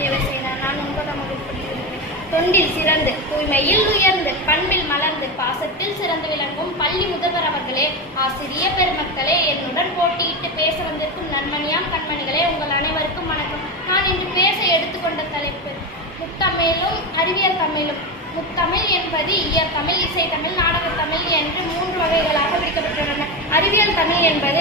தேவசேனா. நான் 9ஆம் வகுப்பு படிக்கிறேன். தொண்டில் சிறந்து, தூய்மையில் உயர்ந்து, பண்பில் மலர்ந்து, பாசத்தில் சிறந்து விளங்கும் பள்ளி முதல்வர் அவர்களே, ஆசிரிய பெருமக்களே, என்னுடன் போட்டியிட்டு பேச வந்திருக்கும் நன்மணியாம் கண்மணிகளே, உங்கள் அனைவருக்கும் வணக்கம். நான் இன்று பேச எடுத்துக்கொண்ட தலைப்பு முத்தமிழும் அறிவியல் தமிழும். முத்தமிழ் என்பது இயற்தமிழ், இசைத்தமிழ், நாடகத்தமிழ் என்று 3 வகைகளாக பிரிக்கப்பட்டுள்ளன. அறிவியல் தமிழ் என்பது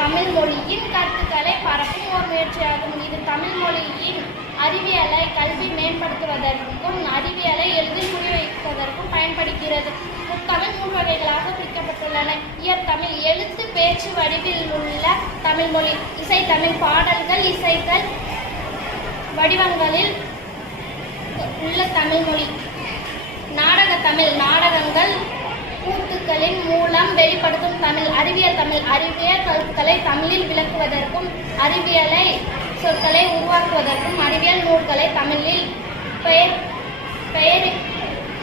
தமிழ் மொழியின் கருத்துக்களை பரப்பும் ஓர் முயற்சியாகும். இது தமிழ் மொழியின் அறிவியலை கல்வி மேம்படுத்துவதற்கும் அறிவியலை எளிதில் புரிவைப்பதற்கும் பயன்படுகிறது. முத்தமிழ் 3 வகைகளாக பிரிக்கப்பட்டுள்ளன. இயற்தமிழ் எழுத்து பேச்சு வடிவில் உள்ள தமிழ் மொழி. இசைத்தமிழ் பாடல்கள் இசைகள் வடிவங்களில் உள்ள தமிழ் மொழி. நாடகத்தமிழ் நாடகங்கள் கூத்துக்களின் மூலம் வெளிப்படுத்தும் தமிழ். அறிவியல் தமிழ் அறிவியல் கருத்துக்களை தமிழில் விளக்குவதற்கும் அறிவியலை சொற்களை உருவாக்குவதற்கும் அறிவியல் நூல்களை தமிழில்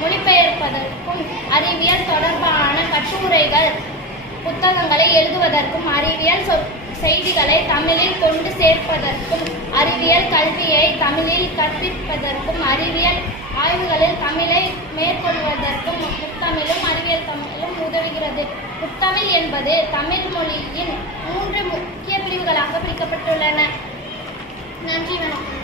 மொழிபெயர்ப்பதற்கும் அறிவியல் தொடர்பான கட்டுரைகள் புத்தகங்களை எழுதுவதற்கும் அறிவியல் செய்திகளை தமிழில் கொண்டு சேர்ப்பதற்கும் அறிவியல் கல்வியை தமிழில் கற்பிப்பதற்கும் அறிவியல் ஆய்வுகளில் தமிழை மேற்கொள்வதற்கும் முத்தமிழும் அறிவியல் தமிழும் உதவுகிறது. முத்தமிழ் என்பது தமிழ் மொழியின் 3 முக்கிய பிரிவுகளாக பிரிக்கப்பட்டுள்ளன. நன்றி, வணக்கம்.